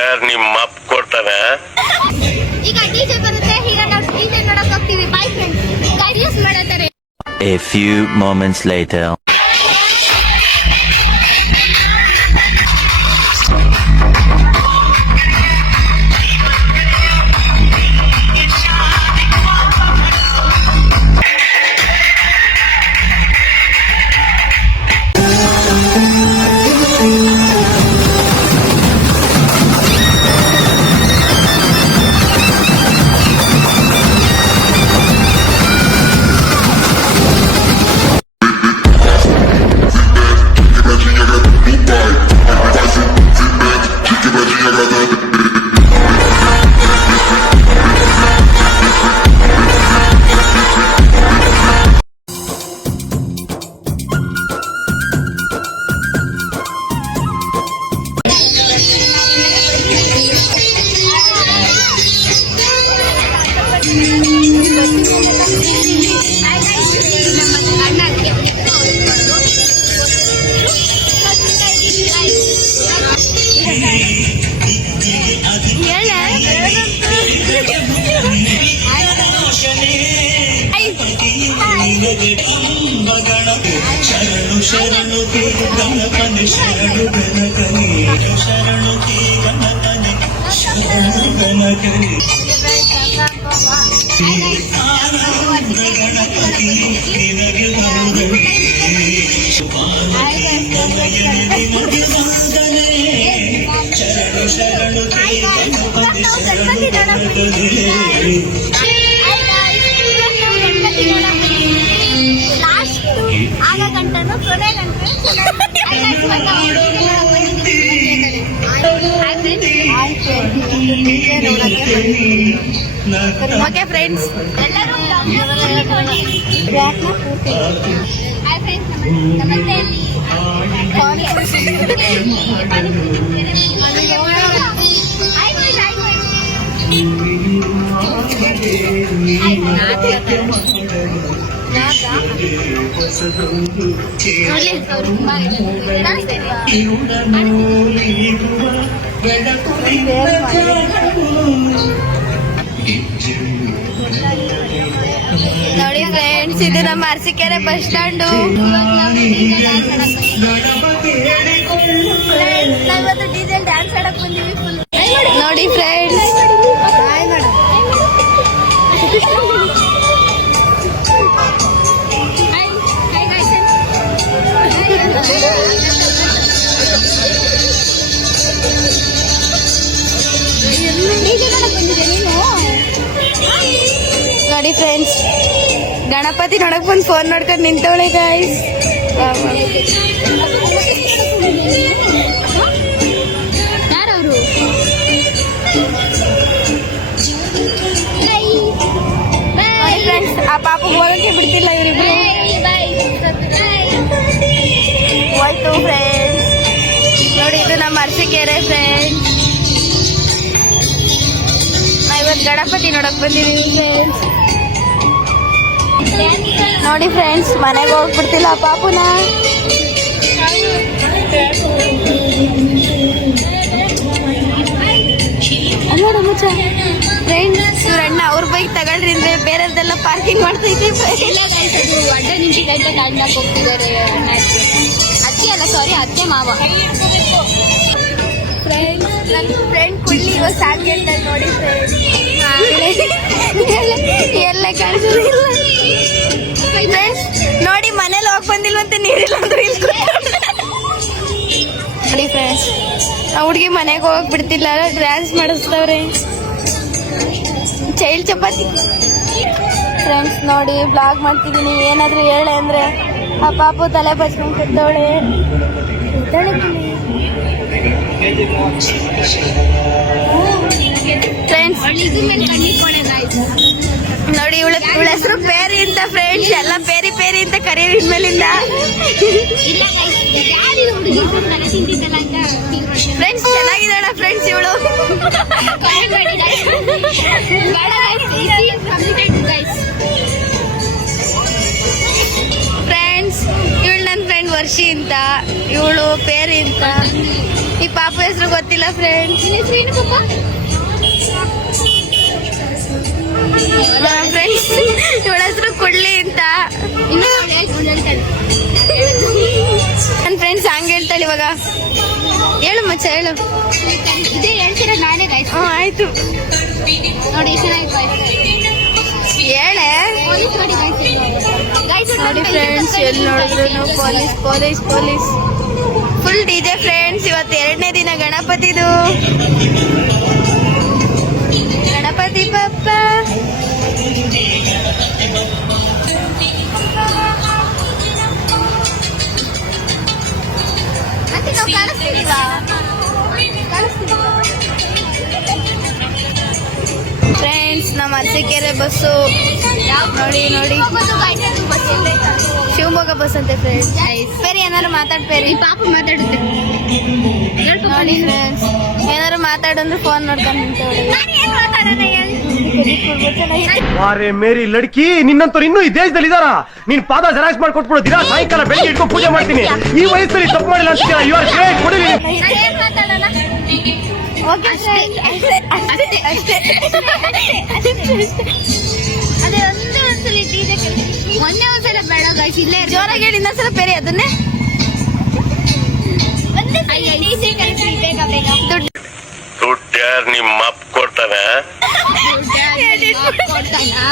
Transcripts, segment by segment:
ಯಾರು ನಿಮ್ಮ ಅಪ್ಪ ಕೊಡ್ತಾನೆ. ಈಗ ಡಿಜೆ ಬರುತ್ತೆ, ಈಗ ನಾವು ಡಿಜೆ ನೋಡಕ್ ಹೋಗ್ತೀವಿ. ಬೈ ಫ್ರೆಂಡ್ಸ್, ಗಾಡಿ ಯೂಸ್ ಮಾಡತಾರೆ. A few moments later. ಶರಣು ಶರಣು ಗಣಪನೆ ಶರಣು ಗಣಕನೆ ಶರಣು ಗಣಪನೆ ಶರಣು ಗಣಕನೆ ಆನಂದ ಗಣಪತಿ ನಿನಗೆ ವಂದನೆ ನಿನಗೆ ವಂದನೆ ಶರಣು ಶರಣು ಗಣಪನೆ ಶರಣು ಗಣಕನೆ. ಆಗ ಗಂಟನು ಕೊನೆ ಗಂಟೆ ಓಕೆ ಫ್ರೆಂಡ್ಸ್, ಎಲ್ಲರೂ ನೋಡಿ ಫ್ರೆಂಡ್ಸ್, ಇದು ನಮ್ಮ ಅರಸೀಕೆರೆ ಬಸ್ ಸ್ಟ್ಯಾಂಡು. ಇವತ್ತು ಡೀಸೆಲ್ ಡ್ಯಾನ್ಸ್ ಆಡಕ್ ಬಂದಿವಿ. ನೋಡಿ ಫ್ರೆಂಡ್ಸ್, ನೋಡಿ ಫ್ರೆಂಡ್ಸ್, ಗಣಪತಿ ನೋಡಕ್ ಬಂದು ಫೋನ್ ನೋಡ್ಕೊಂಡು ನಿಂತವಳೆ ಗಾಯ್ಸ್. ಯಾರವರು? ಫ್ರೆಂಡ್ಸ್, ಆ ಪಾಪ ಹೋಗಕ್ಕೆ ಬಿಡ್ತಿಲ್ಲ ಇವರಿಬ್ರು. ಹೋಯ್ತು ಫ್ರೆಂಡ್ಸ್. ನೋಡಿ, ಇದು ನಮ್ಮ ಅರಸೀಕೆರೆ ಫ್ರೆಂಡ್ಸ್. ಇವತ್ತು ಗಣಪತಿ ನೋಡಕ್ ಬಂದಿದ್ದೀವಿ ಫ್ರೆಂಡ್ಸ್. ನೋಡಿ ಫ್ರೆಂಡ್ಸ್, ಮನೆಗೆ ಹೋಗ್ಬಿಡ್ತಿಲ್ಲ ಪಾಪುನ. ಫ್ರೆಂಡ್ಸ್, ಇವ್ರಣ್ಣ ಅವ್ರ ಬೈಕ್ ತಗೊಳ್ರಿ ಅಂದ್ರೆ ಬೇರೆದೆಲ್ಲ ಪಾರ್ಕಿಂಗ್ ಮಾಡ್ತೈತಿ. ಅಡ್ಡ ನಿಂತಿದ್ದ ಕಾಡ್ನಾಕ್ ಹೋಗ್ತಿದ್ದಾರೆ. ಅತ್ತೆ ಅಲ್ಲ, ಸಾರಿ, ಅತ್ತೆ ಮಾವ. ನನ್ನ ಫ್ರೆಂಡ್ ಕುಳ್ಳಿ ಇವತ್ತು ಸಾಂಗ್ ಹೇಳ್ತಾರೆ ನೋಡಿ ಫ್ರೆಂಡ್ಸ್. ಎಲ್ಲ ಕಾಣಿಸೋದಿಲ್ಲ ಫ್ರೆಂಡ್ಸ್. ನೋಡಿ, ಮನೇಲಿ ಹೋಗಿ ಬಂದಿಲ್ವಂತೆ, ನೀರಿಲ್ಲ ಅಂದ್ರೆ ನೋಡಿ ಫ್ರೆಂಡ್ಸ್, ಆ ಹುಡುಗಿ ಮನೆಗೆ ಹೋಗಕ್ ಬಿಡ್ತಿಲ್ಲ, ಡ್ಯಾನ್ಸ್ ಮಾಡಿಸ್ತವ್ರೆ. ಚೈಲ್ಡ್ ಚಪಾತಿ ಫ್ರೆಂಡ್ಸ್. ನೋಡಿ, ಬ್ಲಾಗ್ ಮಾಡ್ತಿದ್ದೀನಿ. ಏನಾದ್ರು ಹೇಳೆ ಅಂದ್ರೆ ಆ ಪಾಪು ತಲೆ ಬಚ್ಕೊಂಡು ಕೂತವಳೆ. ಫ್ರೆಂಡ್ಸ್ ನೋಡಿ, ಇವಳ ಹೆಸರು ಪೇರಿ ಅಂತ ಫ್ರೆಂಡ್ಸ್. ಎಲ್ಲ ಪೇರಿ ಪೇರಿ ಅಂತ ಕರೆಯೋದು ಇನ್ಮೇಲಿಂದ. ಫ್ರೆಂಡ್ಸ್ ಚೆನ್ನಾಗಿದ್ದಾಳ ಫ್ರೆಂಡ್ಸ್ ಇವಳು. ಫ್ರೆಂಡ್ಸ್ ಇವಳು ನನ್ನ ಫ್ರೆಂಡ್ ವರ್ಷಿ ಅಂತ, ಇವಳು ಪೇರಿ ಅಂತ. ಈ ಪಾಪ ಹೆಸರು ಗೊತ್ತಿಲ್ಲ ಫ್ರೆಂಡ್ಸ್. ಫ್ರೆಂಡ್ಸ್ ಇವಳ ಹೆಸರು ಕುಳ್ಳಿ ಅಂತ. ನನ್ನ ಫ್ರೆಂಡ್ಸ್ ಹಂಗೆ ಹೇಳ್ತಾಳೆ ಇವಾಗ. ಹೇಳು ಮಚ್ಚ ಹೇಳು. ಇದೇ ಹೇಳ್ತೀರ ನಾನೇ ಗಾಯ್ಸ್. ಹ್ಞೂ ಆಯ್ತು ನೋಡಿ ಚೆನ್ನಾಗಿ ಹೇಳೆ. ನೋಡಿ ಫ್ರೆಂಡ್ಸ್ ಎಲ್ಲಿ ನೋಡಿದ್ರು police police police. Full DJ friends. ಇವತ್ತು 2ನೇ ದಿನ ಗಣಪತಿದು. ಗಣಪತಿ ಬಪ್ಪ. ಮತ್ತೆ ನಾವು ಕಾಣಿಸ್ತಿಲ್ವಾ? ಫ್ರೆಂಡ್ಸ್ ನಮ್ಮ ಅರಸೀಕೆರೆ ಬಸ್ಸು ನೋಡಿ ನೋಡಿ. ಶಿವಮೊಗ್ಗ ಬಸ್ ಅಂತೆ ಫ್ರೆಂಡ್ಸ್. ಬೇರೆ ಏನಾದ್ರು ಮಾತಾಡ್ಬೇರಿ. ಪಾಪ ಮಾತಾಡುತ್ತೆ ನೋಡಿ ಫ್ರೆಂಡ್ಸ್, ಏನಾದ್ರು ಮಾತಾಡಂದ್ರೆ ಫೋನ್ ನೋಡ್ಕೊಂಡು ನಿಂತವಳೆ. ವಾರೆ ಮೇರಿ ಲಡ್ಕಿ, ನಿನ್ನಂತವ್ರು ಇನ್ನೂ ಈ ದೇಶದಲ್ಲಿ ಇದಾರ? ನೀನ್ ಪಾದ ಜೆರಾಕ್ಸ್ ಮಾಡಿ ಕೊಟ್ಬಿಡು. ದಿನ ಸಾಯಂಕಾಲ ಬೆಳಿಗ್ಗೆ ಇಟ್ಕೊಂಡು ಪೂಜೆ ಮಾಡ್ತೀನಿ. ಈ ವಯಸ್ಸಲ್ಲಿ ತಪ್ಪು ಮಾಡಿಲ್ಲ ಅಂತೀರಾ? You are great. ಕೊಡಿ. ಏನ್ ಮಾತಾಡೋಣ? ಓಕೆ ಅದೇ ಒಂದ್ಸಲಿ ಡಿಜೆ ಮೊನ್ನೆ ಒಂದ್ಸಲ ಬೇಡ ಗಾಯ್ಸ್. ಇಲ್ಲೇ ಜೋರಾಗಿ ಹೇಳಿ ಇನ್ನೊಂದ್ಸಲ ಬೇರೆ ಅದನ್ನೇ. ಡಿಜೆ ಕಳಿಸಿ ಬೇಗ ಬೇಗ. ದುಡ್ಡು ಯಾರು ನಿಮ್ಮ ಅಪ್ಪ ಕೊಡ್ತಾನೆ? ಕೊಡ್ತಾನಾ?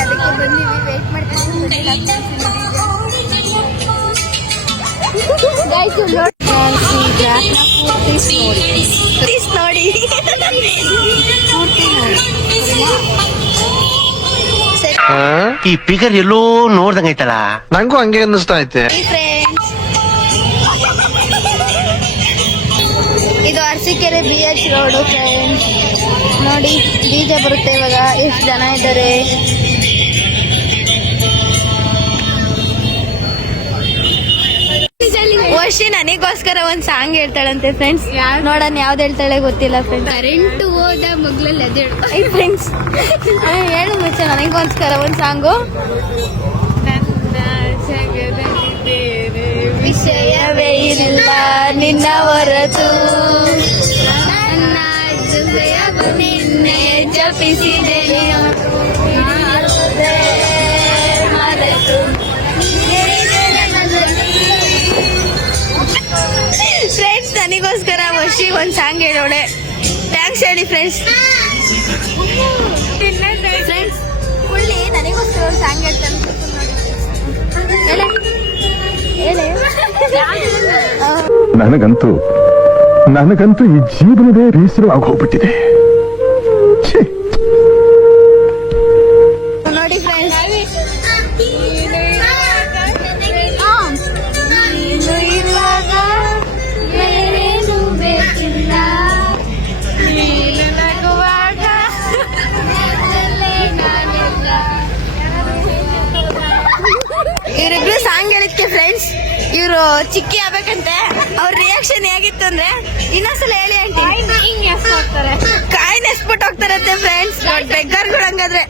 ಅದಕ್ಕೆ ಬಂದಿವಿ, ವೇಟ್ ಮಾಡ್ತೀನಿ. ನೋಡಿ ಈ ಫಿಗರ್ ಎಲ್ಲೋ ನೋಡ್ದಂಗೈತಲ್ಲ. ನಂಗೂ ಹಂಗೆ ಅನ್ನಿಸ್ತಾ ಐತೆ. ಫ್ರೆಂಡ್ಸ್ ಇದು ಅರಸೀಕೆರೆ BH ರೋಡು ಫ್ರೆಂಡ್ಸ್. ನೋಡಿ ಡಿಜೆ ಬರುತ್ತೆ ಇವಾಗ. ಎಷ್ಟು ಜನ ಇದ್ದಾರೆ. ವರ್ಷಿ ನನಗೋಸ್ಕರ ಒಂದ್ ಸಾಂಗ್ ಹೇಳ್ತಾಳಂತೆ ಫ್ರೆಂಡ್ಸ್. ನೋಡೋಣ ಯಾವ್ದು ಹೇಳ್ತಾಳೆ ಗೊತ್ತಿಲ್ಲ ಫ್ರೆಂಡ್ಸ್. ಕರೆಂಟ್ ಹೋದ ಮಗ್ಲಲ್ಲಿ ಅದೇಳು. ಫ್ರೆಂಡ್ಸ್ ಹೇಳು ಮುಂಚೆ ನನಗೋಸ್ಕರ ಒಂದ್ ಸಾಂಗು. ವಿಷಯವೇ ಇಲ್ಲ ನಿನ್ನ ಹೊರತು, ನನ್ನ ಹೃದಯವು ನಿನ್ನೆ ಜಪಿಸಿದೆ ಫ್ರೆಂಡ್ಸ್. ನನಗೋಸ್ಕರ ವರ್ಷಿ ಒಂದ್ ಸಾಂಗ್ ಹೇಳೋಳೆ. ಥ್ಯಾಂಕ್ಸ್ ಹೇಳಿ ಫ್ರೆಂಡ್ಸ್. ಫ್ರೆಂಡ್ಸ್ ಹುಳ್ಳಿ ನನಗೋಸ್ಕರ ಒಂದು ಸಾಂಗ್ ಹೇಳ್ತಾನೆ. ನನಗಂತೂ ಈ ಜೀವನದೇ ಬೇಸರವಾಗಿ ಹೋಗ್ಬಿಟ್ಟಿದೆ. ನೋಡಿ ಫ್ರೆಂಡ್ಸ್, ಇರುವಾಗ ಬೇರೇನು ಬೇಕಿಲ್ಲ, ನಗುವಾಗ ಇವರಿಬ್ರು ಸಾಂಗ್ ಹೇಳಿದ್ಕೆ ಫ್ರೆಂಡ್ಸ್. ಇವರು ಚಿಕ್ಕಿ ಆಗ್ಬೇಕಂತೆ. ಅವ್ರ ರಿಯಾಕ್ಷನ್ ಹೇಗಿತ್ತು ಅಂದ್ರೆ, ಇನ್ನೊಂದ್ಸಲ ಹೇಳಿ ಆಂಟಿ. ಕಾಯಿನ ಎಸ್ಬಿಟ್ಟು ಹೋಗ್ತಾರಂತೆ ಫ್ರೆಂಡ್ಸ್. ಬೆಗ್ಗರ್ಗಳು ಹಂಗಾದ್ರೆ.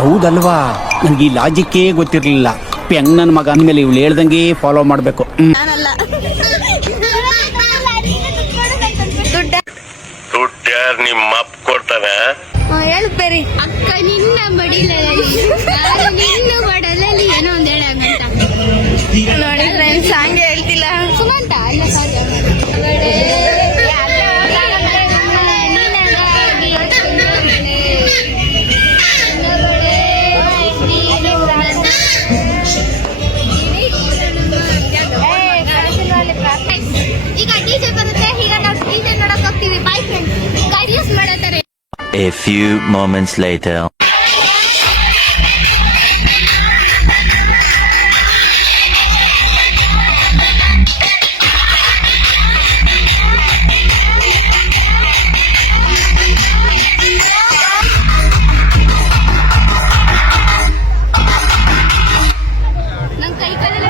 ಹೌದಲ್ವಾ, ನನಗೆ ಈ ಲಾಜಿಕ್ಕೇ ಗೊತ್ತಿರ್ಲಿಲ್ಲ. ಹೆಂಗ್ ನನ್ನ ಮಗ ಅಂದ್ಮೇಲೆ ಇವಳು ಹೇಳ್ದಂಗೆ ಫಾಲೋ ಮಾಡ್ಬೇಕು. ನಾನಲ್ಲ. ದುಡ್ಡು ಯಾರು ನಿಮ್ಮ ಅಪ್ಪ ಕೊಡ್ತಾನೆ? ಹೇಳು ಬೇರಿ. ಅಕ್ಕ ನಿನ್ನ ಮಡಿಲಲ್ಲಿ ನಿನ್ನ ಮಡಲಲ್ಲಿ ಏನೋ ಒಂದ್ ಹೇಳಂತ ನೋಡಿ ಫ್ರೆಂಡ್ಸ್, ಸಾಂಗ್ ಹೇಳ್ತಿಲ್ಲ. ಸುಮಂತ ಅಲ್ಲ ಈಗ ಡಿಜೆ ಬರುತ್ತೆ. ಈಗ ನಾವು ಡಿಜೆ ನೋಡಕ್ ಹೋಗ್ತೀವಿ. Boy friends. ಗಾಡಿ ಮಾಡತ್ತಾರೆ. A few moments later. ನನ್ ಕೈ ಕಾಲೆಲ್ಲ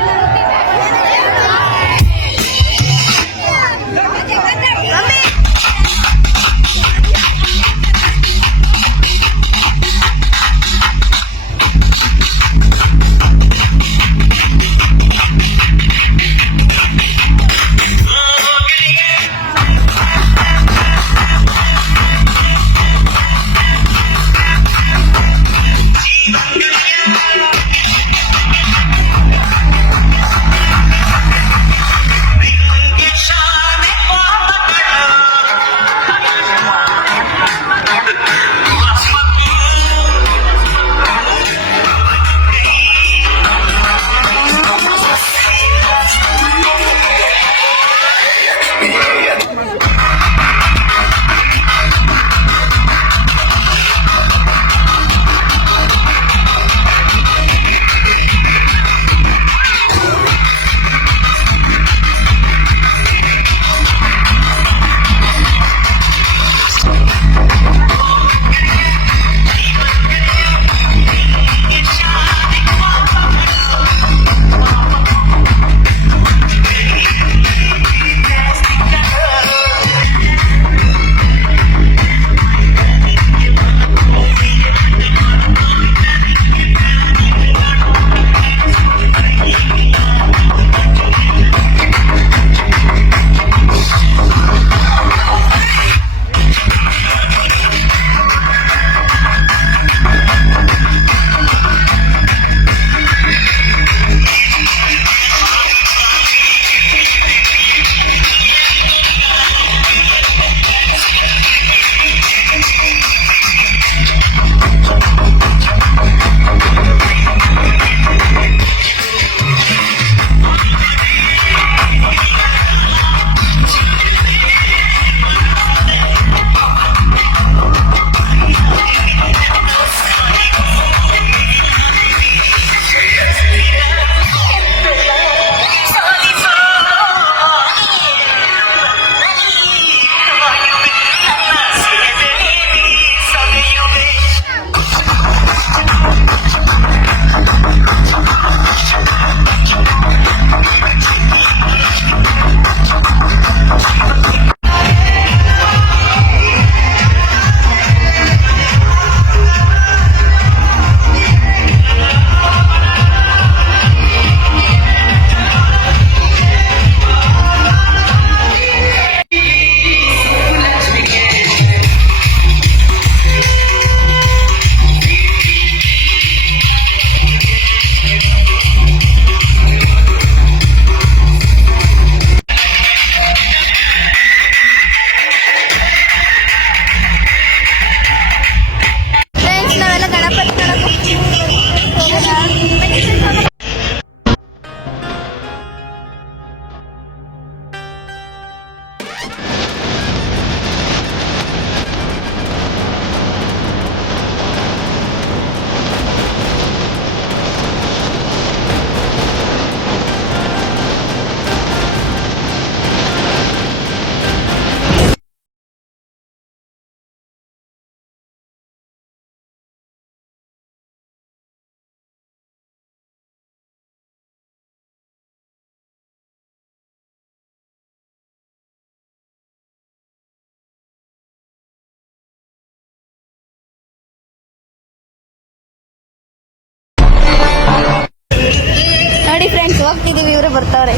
ಹೋಗ್ತಿದೀವಿ, ಇವ್ರು ಬರ್ತಾವ್ರೆ.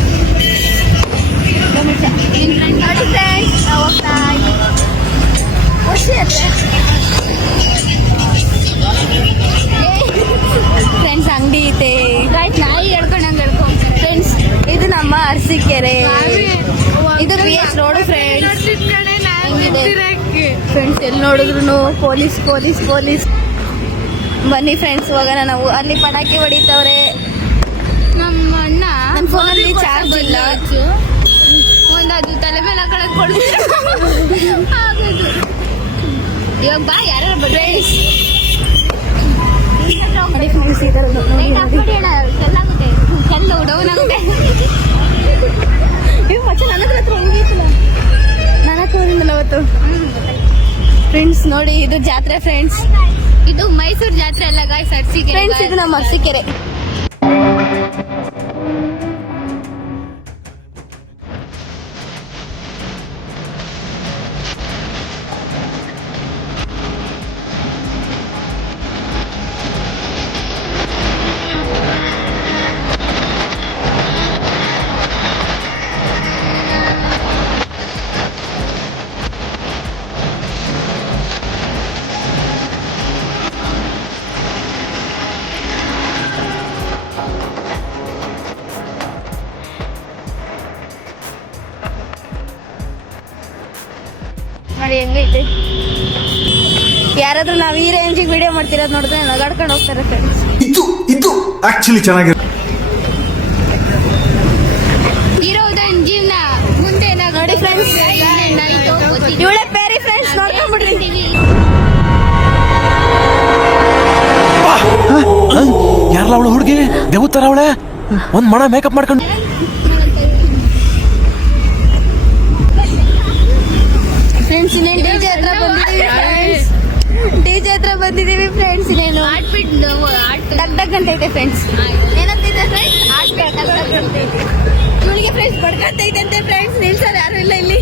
ನೋಡಿ ಫ್ರೆಂಡ್ಸ್, ನಾವು ಹೋಗ್ತಾ ಇದ್ದೀವಿ. ಖುಷಿ ಫ್ರೆಂಡ್ಸ್, ಅಂಗಡಿ ಐತೆ. ನಾಯಿ ಹೇಳ್ಕೊಂಡಂಗೆ ಹೇಳ್ಕೊಂತಾರೆ. ಫ್ರೆಂಡ್ಸ್, ಇದು ನಮ್ಮ ಅರಸೀಕೆರೆ, ಇದು BH ರೋಡ್. ಫ್ರೆಂಡ್ಸ್ ಫ್ರೆಂಡ್ಸ್, ಎಲ್ಲಿ ನೋಡಿದ್ರು ಪೊಲೀಸ್ ಪೊಲೀಸ್ ಪೊಲೀಸ್. ಬನ್ನಿ ಫ್ರೆಂಡ್ಸ್, ಹೋಗೋಣ ನಾವು. ಅಲ್ಲಿ ಪಟಾಕಿ ಹೊಡಿತವ್ರೆ. ನಮ್ಮ ಅಣ್ಣ ನನ್ನ ಫೋನಲ್ಲಿ ಚಾರ್ಜ್ ಇಲ್ಲ. ಒಂದದು ತಲೆ ಮೇಲೆ ಹಾಕೊಳಕ್ ಕೊಡ್ತೀವಿ. ಇವಾಗ ಬಾ, ಯಾರು ಫ್ರೆಂಡ್ಸ್ ನೋಡಿ ಫ್ರೆಂಡ್ಸ್, ಈ ಥರದ್ದು ನೋಡಿ ಕಲ್ಲು ಡೌನ್ ಆಗುತ್ತೆ. ಇವು ಮಚ್ಚ ನನ್ನ ಹತ್ರ ಹೋಗಿತ್ತಲ್ಲ, ನನ್ನ ಹತ್ರ ಹೋಗಿದ್ದಲ್ಲ ಅವತ್ತು. ಫ್ರೆಂಡ್ಸ್ ನೋಡಿ, ಇದು ಜಾತ್ರೆ. ಫ್ರೆಂಡ್ಸ್, ಇದು ಮೈಸೂರು ಜಾತ್ರೆ ಅಲ್ಲ ಗಾಯ್ಸ್, ಅರಸೀಕೆರೆ. ಫ್ರೆಂಡ್ಸ್, ಇದು ನಮ್ಮ ಅರಸೀಕೆರೆ. ನೋಡಿ ಹೆಂಗೈತೆ. ಯಾರಾದ್ರೂ ನಾವು ಈ ರೇಂಜಿಗೆ ವಿಡಿಯೋ ಮಾಡ್ತಿರೋದು ನೋಡಿದ್ರೆ ನಗಾಡ್ಕೊಂಡು ಹೋಗ್ತಾರೆ ಫ್ರೆಂಡ್ಸ್. ಇದು ಆಕ್ಚುಲಿ ಚೆನ್ನಾಗಿದೆ. ಇರೋದೊಂದು ಜೀವನ, ಮುಂದೆ ನೋಡಿ ಫ್ರೆಂಡ್ಸ್, ಇವಳೆ ಪೇರಿ. ಫ್ರೆಂಡ್ಸ್, ನೋಡ್ಕೊಂಡ್ಬಿಡ್ರಿ. ಯಾರಲ್ಲ ಅವಳು ಹುಡುಗಿ ದೇವತರ ಅವಳೆ ಒಂದ್ ಮಣ ಮೇಕಪ್ ಮಾಡ್ಕೊಂಡು. ಫ್ರೆಂಡ್ಸ್, ಇನ್ನೇನು ಡಿಜೆ ಹತ್ರ ಬಂದಿದ್ದೀವಿ ಫ್ರೆಂಡ್ಸ್. ಇನ್ನೇನು ಡಗ್ ಡಗ್ ಅಂತ ಐತೆ ಫ್ರೆಂಡ್ಸ್. ಏನಂತೈತೆ ಫ್ರೆಂಡ್ಸ್? ಇವಳಿಗೆ ಫ್ರೆಂಡ್ಸ್ ಬಡ್ಕಂತೈತೆ ಫ್ರೆಂಡ್ಸ್. ನಿಲ್ಸೋರು ಯಾರು ಇಲ್ಲ ಇಲ್ಲಿ.